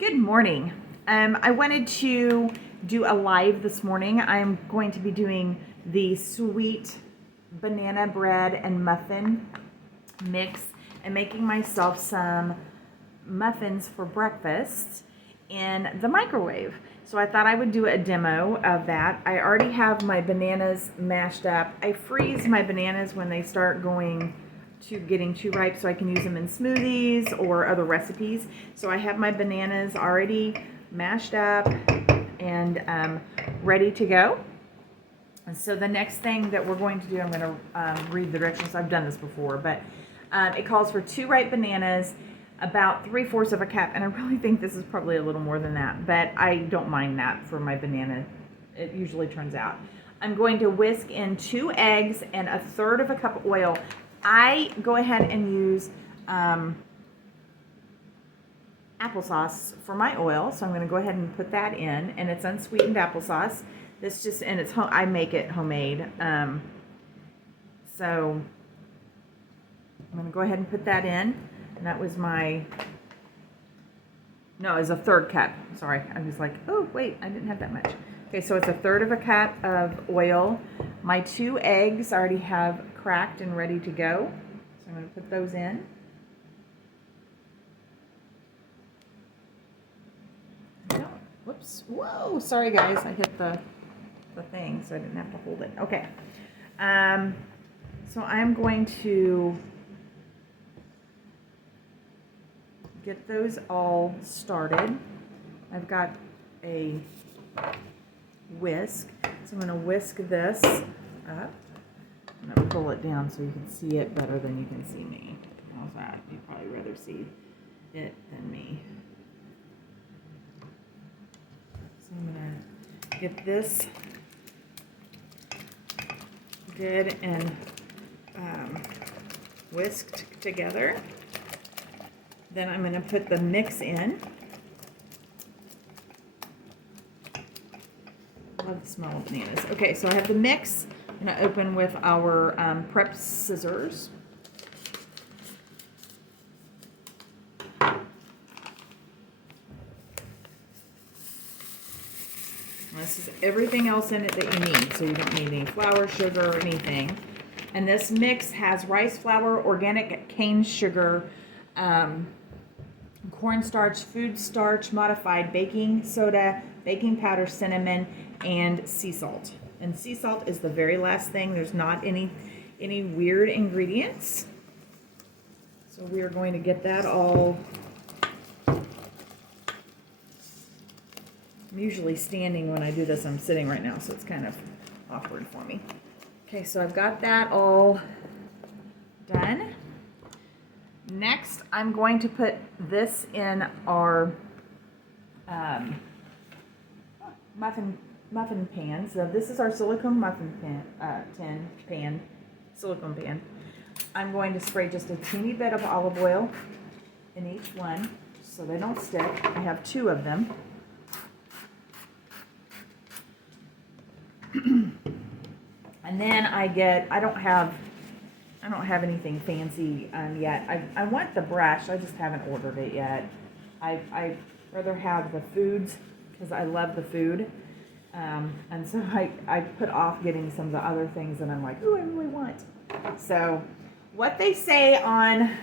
Good morning. I wanted to do a live this morning. I'm going to be doing the sweet banana bread and muffin mix and making myself some muffins for breakfast in the microwave. So I thought I would do a demo of that. I already have my bananas mashed up. I freeze my bananas when they start getting too ripe so I can use them in smoothies or other recipes. So I have my bananas already mashed up and ready to go. And so the next thing that we're going to do, I'm going to read the directions. I've done this before, but it calls for 2 ripe bananas, about 3/4 of a cup, and I really think this is probably a little more than that, but I don't mind that for my banana. It usually turns out. I'm going to whisk in 2 eggs and 1/3 of a cup of oil. I go ahead and use applesauce for my oil, so I'm going to go ahead and put that in, and it's unsweetened applesauce. This just, and it's I make it homemade. So I'm going to go ahead and put that in, and that was it was 1/3 cup. Sorry, I was like, oh wait, I didn't have that much. Okay, so it's 1/3 of a cup of oil. My 2 eggs I already have cracked and ready to go, so I'm going to put those in. No, whoops, whoa, sorry guys, I hit the thing, so I didn't have to hold it. Okay, so I'm going to get those all started. I've got a whisk, so I'm going to whisk this up. I'm going to pull it down so you can see it better than you can see me. How's that? You'd probably rather see it than me. So I'm going to get this good and whisked together. Then I'm going to put the mix in. Love the smell of bananas. Okay, so I have the mix. I'm going to open with our prep scissors. This is everything else in it that you need, so you don't need any flour, sugar, or anything. And this mix has rice flour, organic cane sugar, cornstarch, food starch, modified baking soda, baking powder, cinnamon, and sea salt. And sea salt is the very last thing. There's not any weird ingredients. So we are going to get that all. I'm usually standing when I do this. I'm sitting right now, so it's kind of awkward for me. Okay, so I've got that all done. Next, I'm going to put this in our muffin pan. So this is our silicone muffin pan, silicone pan. I'm going to spray just a teeny bit of olive oil in each one so they don't stick. I have 2 of them. And then I don't have anything fancy yet. I want the brush. I just haven't ordered it yet. I'd rather have the foods because I love the food. And so I put off getting some of the other things that I'm like, oh, I really want. So what they say on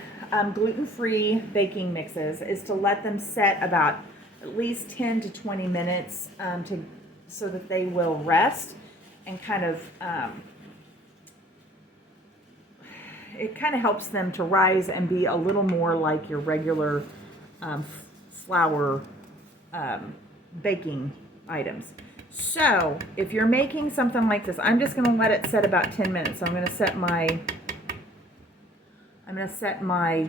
gluten-free baking mixes is to let them set about at least 10 to 20 minutes so that they will rest and kind of it kind of helps them to rise and be a little more like your regular flour baking items. So if you're making something like this, I'm just going to let it set about 10 minutes. So I'm going to set my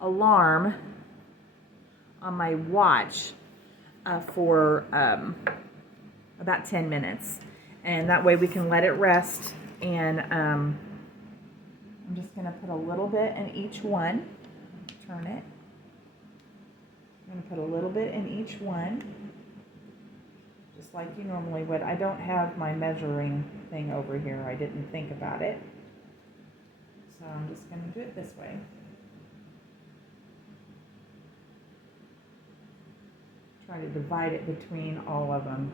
alarm on my watch for about 10 minutes. And that way we can let it rest. And I'm just going to put a little bit in each one. Turn it. I'm going to put a little bit in each one, just like you normally would. I don't have my measuring thing over here. I didn't think about it. So I'm just going to do it this way. try to divide it between all of them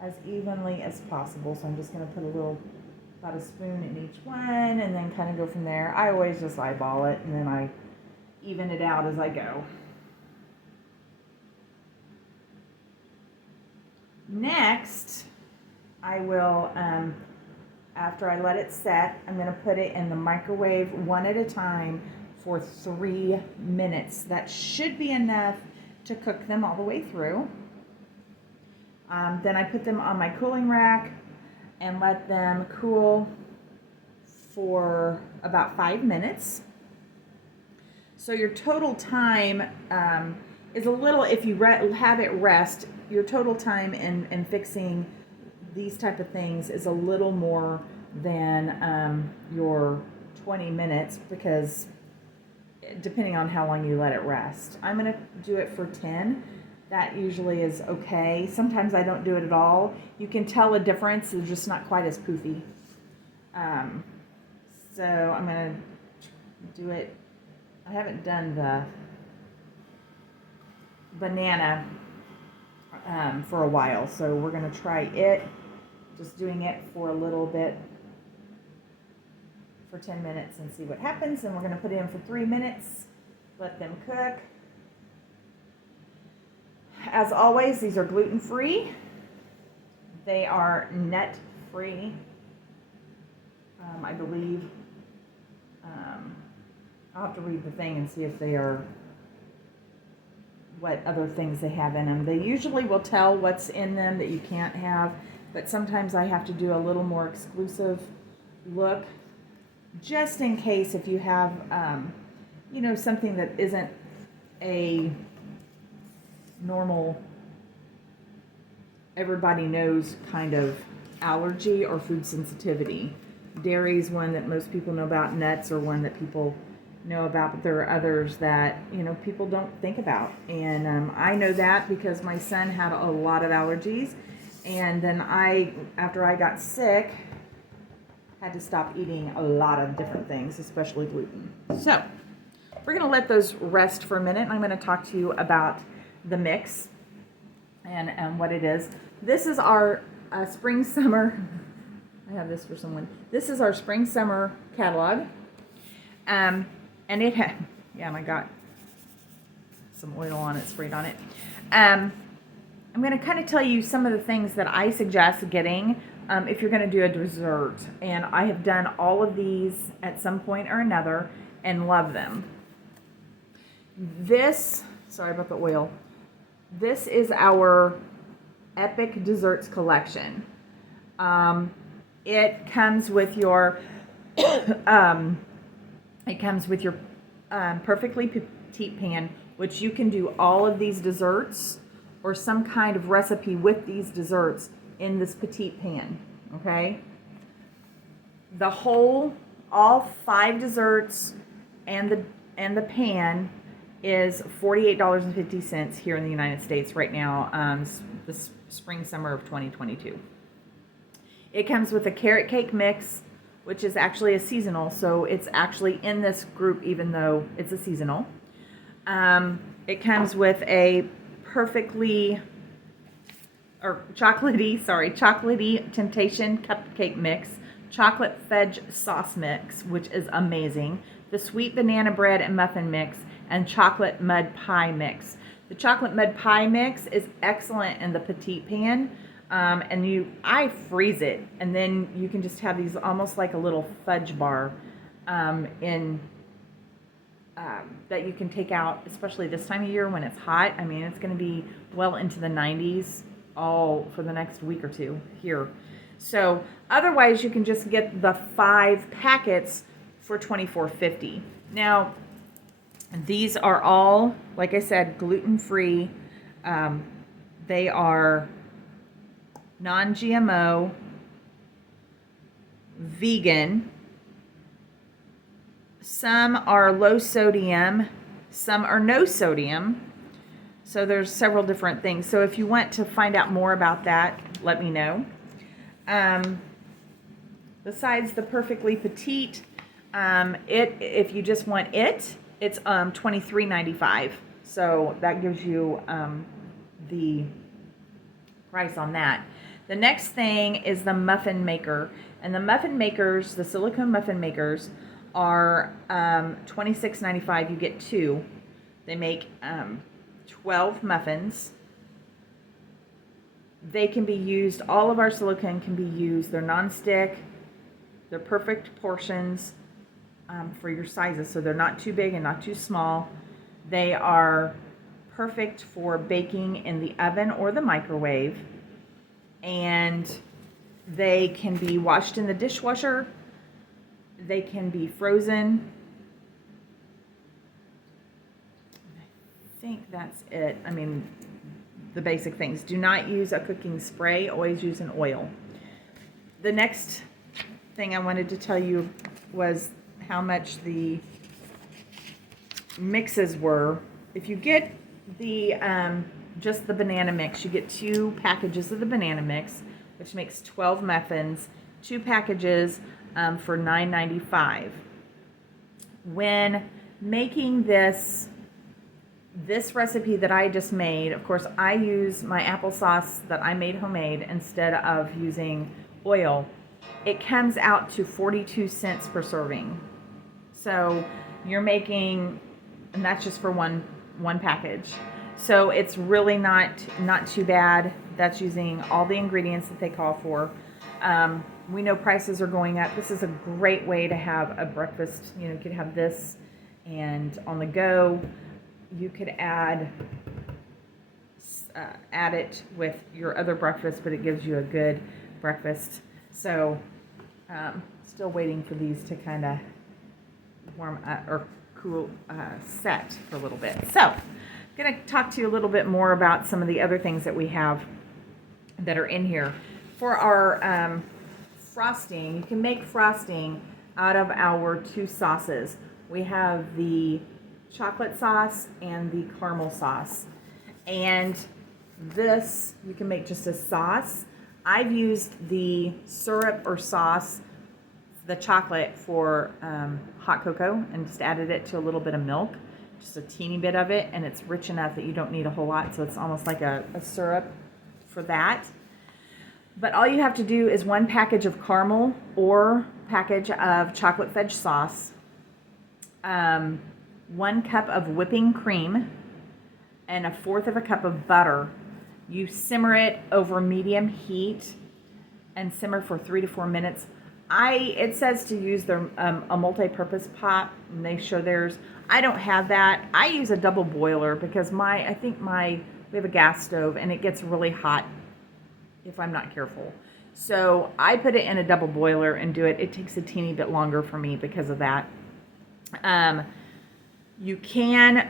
as evenly as possible. So I'm just going to put about a spoon in each one, and then kind of go from there. I always just eyeball it, and then I even it out as I go. Next, I will, after I let it set, I'm going to put it in the microwave one at a time for 3 minutes. That should be enough to cook them all the way through. Then I put them on my cooling rack and let them cool for about 5 minutes. So your total time is a little, if you have it rest, your total time in fixing these type of things is a little more than your 20 minutes, because depending on how long you let it rest. I'm going to do it for 10. That usually is okay. Sometimes I don't do it at all. You can tell a difference. It's just not quite as poofy. So I'm going to do it. I haven't done the banana for a while, so we're going to try it. Just doing it for a little bit for 10 minutes and see what happens. And we're going to put it in for 3 minutes. Let them cook. As always, these are gluten-free. They are nut-free, I believe. I'll have to read the thing and see if they are, what other things they have in them. They usually will tell what's in them that you can't have, but sometimes I have to do a little more exclusive look, just in case if you have, something that isn't a normal, everybody knows kind of allergy or food sensitivity. Dairy is one that most people know about. Nuts are one that people know about, but there are others that people don't think about. And I know that because my son had a lot of allergies, and then after I got sick, had to stop eating a lot of different things, especially gluten. So we're going to let those rest for a minute, and I'm going to talk to you about the mix and what it is. This is our spring summer. I have this for someone. This is our spring summer catalog. And it had, and I got some oil on it, sprayed on it. I'm going to kind of tell you some of the things that I suggest getting if you're going to do a dessert. And I have done all of these at some point or another and love them. Sorry about the oil. This is our Epic Desserts collection. It comes with your perfectly petite pan, which you can do all of these desserts or some kind of recipe with these desserts in this petite pan. Okay. All 5 desserts and the pan is $48.50 here in the United States right now, this spring summer of 2022. It comes with a carrot cake mix, which is actually a seasonal, so it's actually in this group even though it's a seasonal. It comes with a chocolatey temptation cupcake mix, chocolate fudge sauce mix, which is amazing, the sweet banana bread and muffin mix, and chocolate mud pie mix. The chocolate mud pie mix is excellent in the petite pan. I freeze it, and then you can just have these almost like a little fudge bar that you can take out, especially this time of year when it's hot. I mean, it's going to be well into the 90s all for the next week or two here. So otherwise, you can just get the 5 packets for $24.50. Now, these are all, like I said, gluten-free. They are non-GMO, vegan. Some are low sodium, some are no sodium. So there's several different things. So if you want to find out more about that, let me know. Besides the perfectly petite, if you just want it's $23.95. So that gives you the price on that. The next thing is the muffin maker, and the muffin makers, the silicone muffin makers, are $26.95. You get two. They make 12 muffins. They can be used, all of our silicone can be used. They're non-stick. They're perfect portions for your sizes, so they're not too big and not too small. They are perfect for baking in the oven or the microwave, and they can be washed in the dishwasher. They can be frozen. I think that's it. I mean, the basic things. Do not use a cooking spray. Always use an oil. The next thing I wanted to tell you was how much the mixes were. If you get the just the banana mix, you get 2 packages of the banana mix, which makes 12 muffins. 2 packages for $9.95. When making this recipe that I just made, of course, I use my applesauce that I made homemade instead of using oil. It comes out to 42 cents per serving. So you're making, and that's just for one package. So it's really not too bad. That's using all the ingredients that they call for. We know prices are going up. This is a great way to have a breakfast. You know, you could have this, and on the go, you could add it with your other breakfast, but it gives you a good breakfast. So still waiting for these to kind of warm up or cool, set for a little bit. So I'm going to talk to you a little bit more about some of the other things that we have that are in here. For our frosting, you can make frosting out of our 2 sauces. We have the chocolate sauce and the caramel sauce. And this, you can make just a sauce. I've used the syrup or sauce, the chocolate, for hot cocoa, and just added it to a little bit of milk, just a teeny bit of it, and it's rich enough that you don't need a whole lot, so it's almost like a syrup for that. But all you have to do is 1 package of caramel or package of chocolate fudge sauce, 1 cup of whipping cream, and 1/4 of a cup of butter. You simmer it over medium heat and simmer for 3 to 4 minutes. It says to use a multi-purpose pot, and they show theirs. I don't have that. I use a double boiler because we have a gas stove and it gets really hot if I'm not careful. So I put it in a double boiler and do it. It takes a teeny bit longer for me because of that. You can,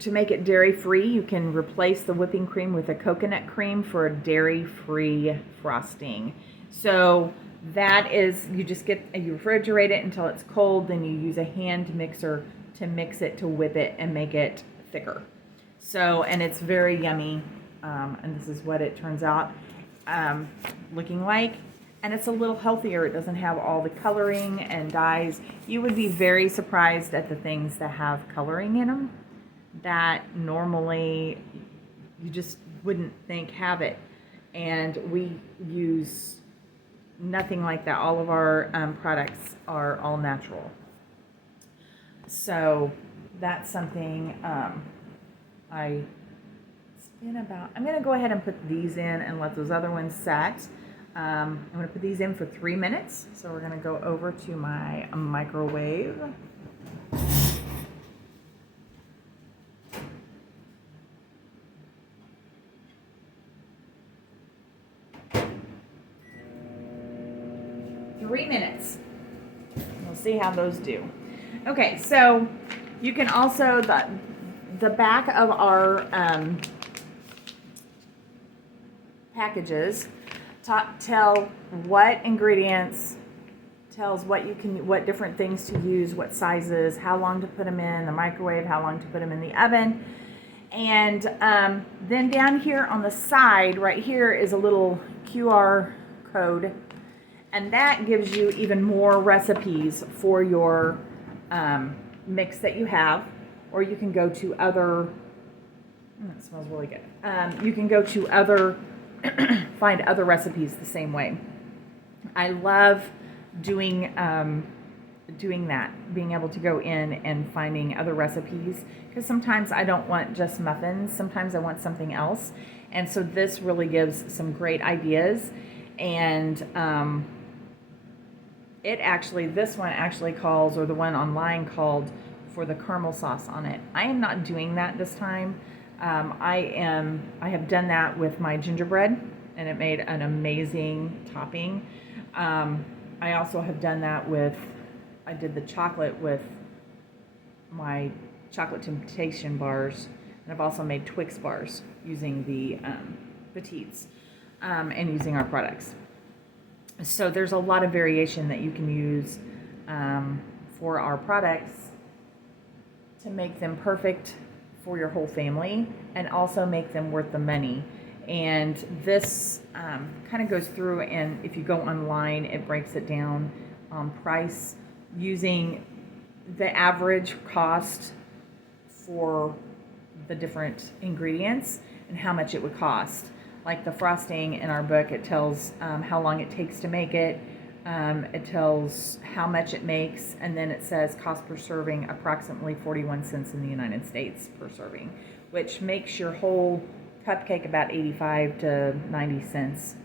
to make it dairy-free, you can replace the whipping cream with a coconut cream for a dairy-free frosting. So that is, you refrigerate it until it's cold, then you use a hand mixer to mix it, to whip it and make it thicker. So, and it's very yummy, and this is what it turns out looking like. And it's a little healthier. It doesn't have all the coloring and dyes. You would be very surprised at the things that have coloring in them that normally you just wouldn't think have it. And we use nothing like that. All of our products are all natural. So that's something I'm going to go ahead and put these in and let those other ones set. I'm going to put these in for 3 minutes. So we're going to go over to my microwave. Three minutes. We'll see how those do. Okay, so you can also, the back of our packages tell what ingredients, tells what different things to use, what sizes, how long to put them in the microwave, how long to put them in the oven. And then down here on the side, right here, is a little QR code, and that gives you even more recipes for your mix that you have, or you can go to other It smells really good. You can go to find other recipes the same way. I love doing that, being able to go in and finding other recipes, because sometimes I don't want just muffins, sometimes I want something else, and so this really gives some great ideas. And this one actually calls, or the one online called for the caramel sauce on it. I am not doing that this time. I have done that with my gingerbread, and it made an amazing topping. I also have done that I did the chocolate with my chocolate temptation bars, and I've also made Twix bars using the Petites and using our products. So there's a lot of variation that you can use for our products to make them perfect for your whole family and also make them worth the money. And this kind of goes through, and if you go online, it breaks it down on price using the average cost for the different ingredients and how much it would cost. Like the frosting in our book, it tells how long it takes to make it. It tells how much it makes, and then it says cost per serving approximately 41 cents in the United States per serving, which makes your whole cupcake about 85 to 90 cents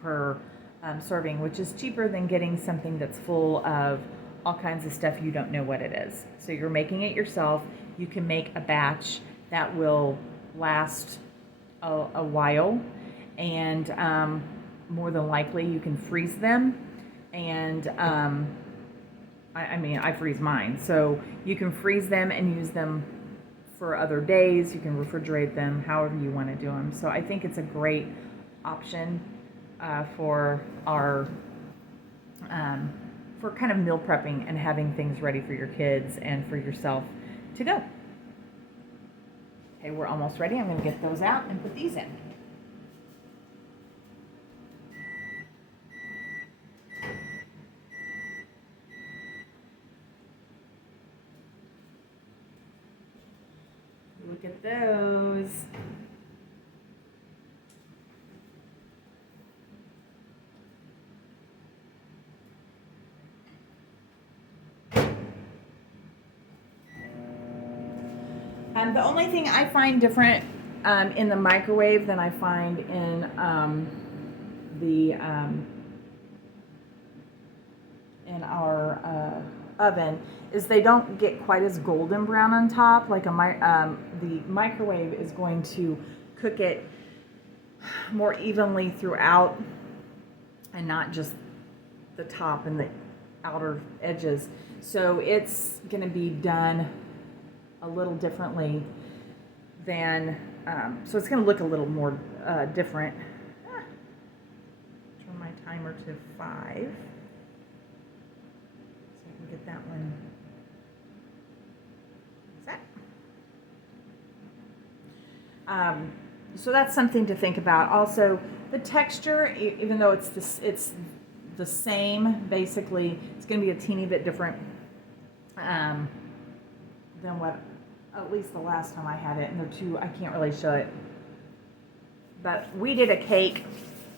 per serving, which is cheaper than getting something that's full of all kinds of stuff you don't know what it is. So you're making it yourself. You can make a batch that will last a while, and more than likely you can freeze them. And I freeze mine, so you can freeze them and use them for other days. You can refrigerate them however you want to do them. So I think it's a great option for our for kind of meal prepping and having things ready for your kids and for yourself to go. Okay, we're almost ready. I'm going to get those out and put these in. Look at those. The only thing I find different in the microwave than I find in our oven is they don't get quite as golden brown on top. Like the microwave is going to cook it more evenly throughout, and not just the top and the outer edges. So it's going to be done a little differently than, so it's going to look a little more different. Turn my timer to 5 so I can get that one set. So that's something to think about. Also, the texture, even though it's the same, basically, it's going to be a teeny bit different than what, at least the last time I had it, and I can't really show it. But we did a cake.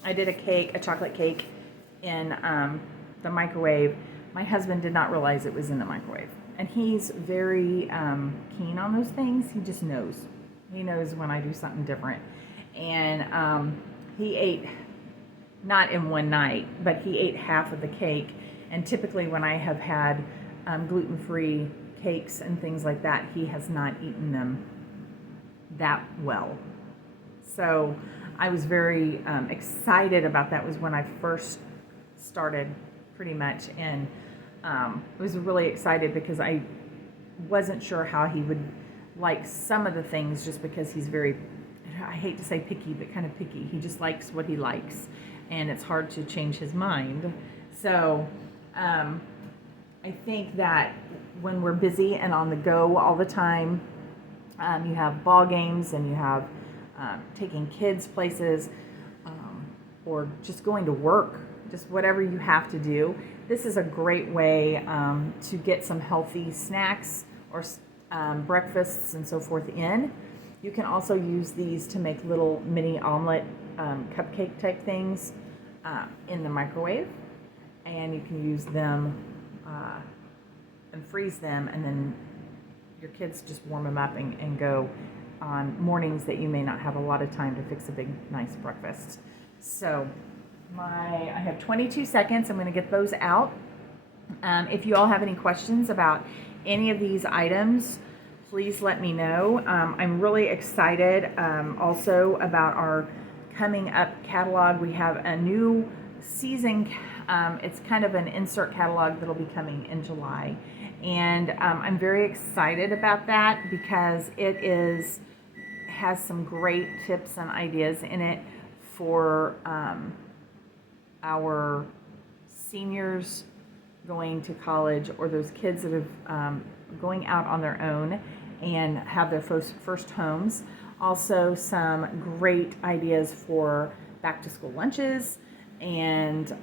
I did a chocolate cake in the microwave. My husband did not realize it was in the microwave. And he's very keen on those things. He just knows. He knows when I do something different. And he ate, not in one night, but he ate half of the cake. And typically when I have had gluten-free cakes and things like that, he has not eaten them that well. So I was very excited about that. Was when I first started, pretty much, and I was really excited because I wasn't sure how he would like some of the things, just because he's very, I hate to say picky, but kind of picky. He just likes what he likes, and it's hard to change his mind. So I think that when we're busy and on the go all the time, you have ball games and you have taking kids places, or just going to work, just whatever you have to do. This is a great way to get some healthy snacks or breakfasts and so forth in. You can also use these to make little mini omelet cupcake type things in the microwave, and you can use them and freeze them, and then your kids just warm them up and go on mornings that you may not have a lot of time to fix a big nice breakfast. So I have 22 seconds. I'm going to get those out. If you all have any questions about any of these items, please let me know. I'm really excited also about our coming up catalog. We have a new season. It's kind of an insert catalog that'll be coming in July. And I'm very excited about that because it has some great tips and ideas in it for our seniors going to college, or those kids that have going out on their own and have their first homes. Also some great ideas for back to school lunches and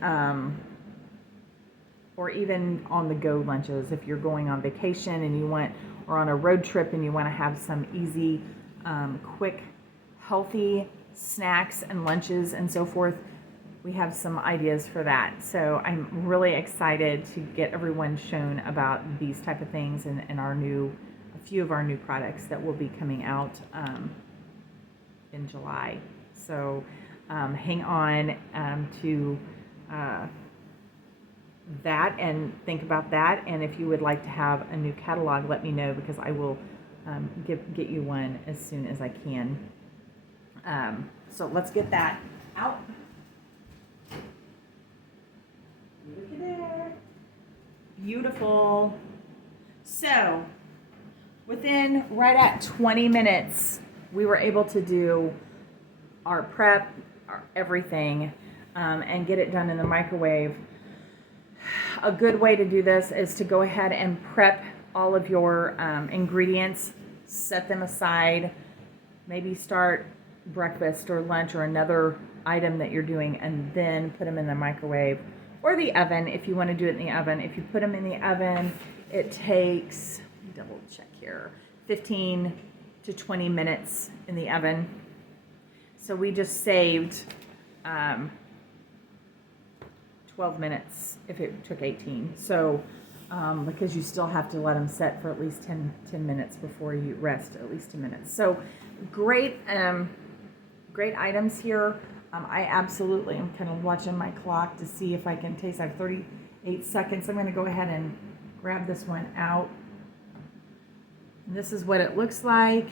or even on the go lunches if you're going on vacation and you want, or on a road trip and you want to have some easy, quick, healthy snacks and lunches and so forth. We have some ideas for that. So I'm really excited to get everyone shown about these type of things and a few of our new products that will be coming out in July. So hang on to that and think about that. And if you would like to have a new catalog, let me know, because I will get you one as soon as I can. So let's get that out. Look at there. Beautiful. So within right at 20 minutes, we were able to do our prep, our everything, and get it done in the microwave. A good way to do this is to go ahead and prep all of your ingredients, set them aside, maybe start breakfast or lunch or another item that you're doing, and then put them in the microwave or the oven if you want to do it in the oven. If you put them in the oven, it takes, double check here, 15 to 20 minutes in the oven. So we just saved 12 minutes if it took 18. So because you still have to let them set for at least 10 minutes before you rest, at least 10 minutes. So great items here. I absolutely am kind of watching my clock to see if I can taste. I have 38 seconds. I'm going to go ahead and grab this one out. And this is what it looks like.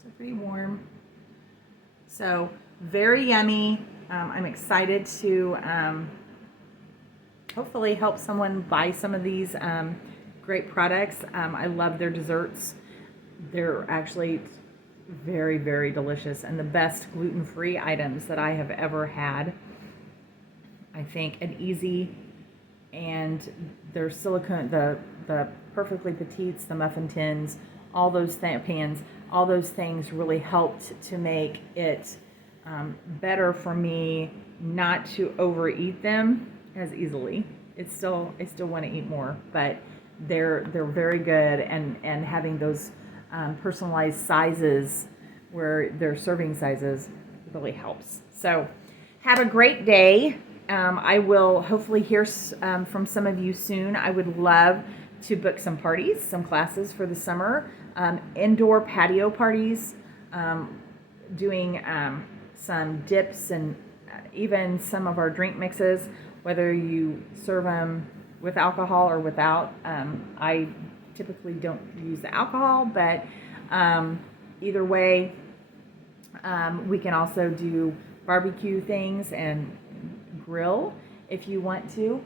Still pretty warm. So very yummy. I'm excited to hopefully help someone buy some of these great products. I love their desserts. They're actually very, very delicious and the best gluten-free items that I have ever had. I think, and easy, and their silicone, the perfectly petites, the muffin tins, all those pans, all those things really helped to make it better for me not to overeat them as easily. I still want to eat more, but they're very good, and having those personalized sizes where they're serving sizes really helps. So have a great day. I will hopefully hear from some of you soon. I would love to book some parties, some classes for the summer, indoor patio parties, doing some dips and even some of our drink mixes, whether you serve them with alcohol or without. I typically don't use the alcohol, but either way, we can also do barbecue things and grill if you want to.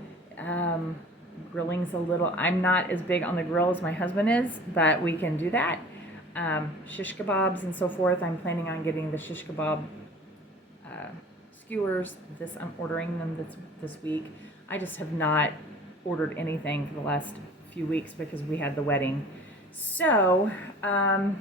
Grilling's a little, I'm not as big on the grill as my husband is, but we can do that. Shish kebabs and so forth. I'm planning on getting the shish kebab skewers. I'm ordering them this week. I just have not ordered anything for the last few weeks because we had the wedding. So I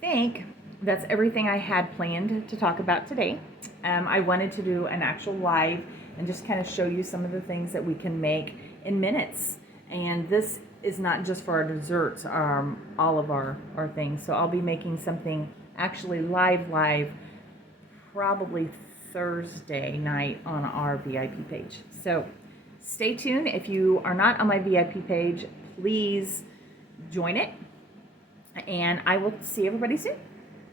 think that's everything I had planned to talk about today. I wanted to do an actual live and just kind of show you some of the things that we can make in minutes. And this is not just for our desserts, all of our things. So I'll be making something actually live, probably Thursday night on our VIP page. So stay tuned. If you are not on my VIP page, please join it. And I will see everybody soon.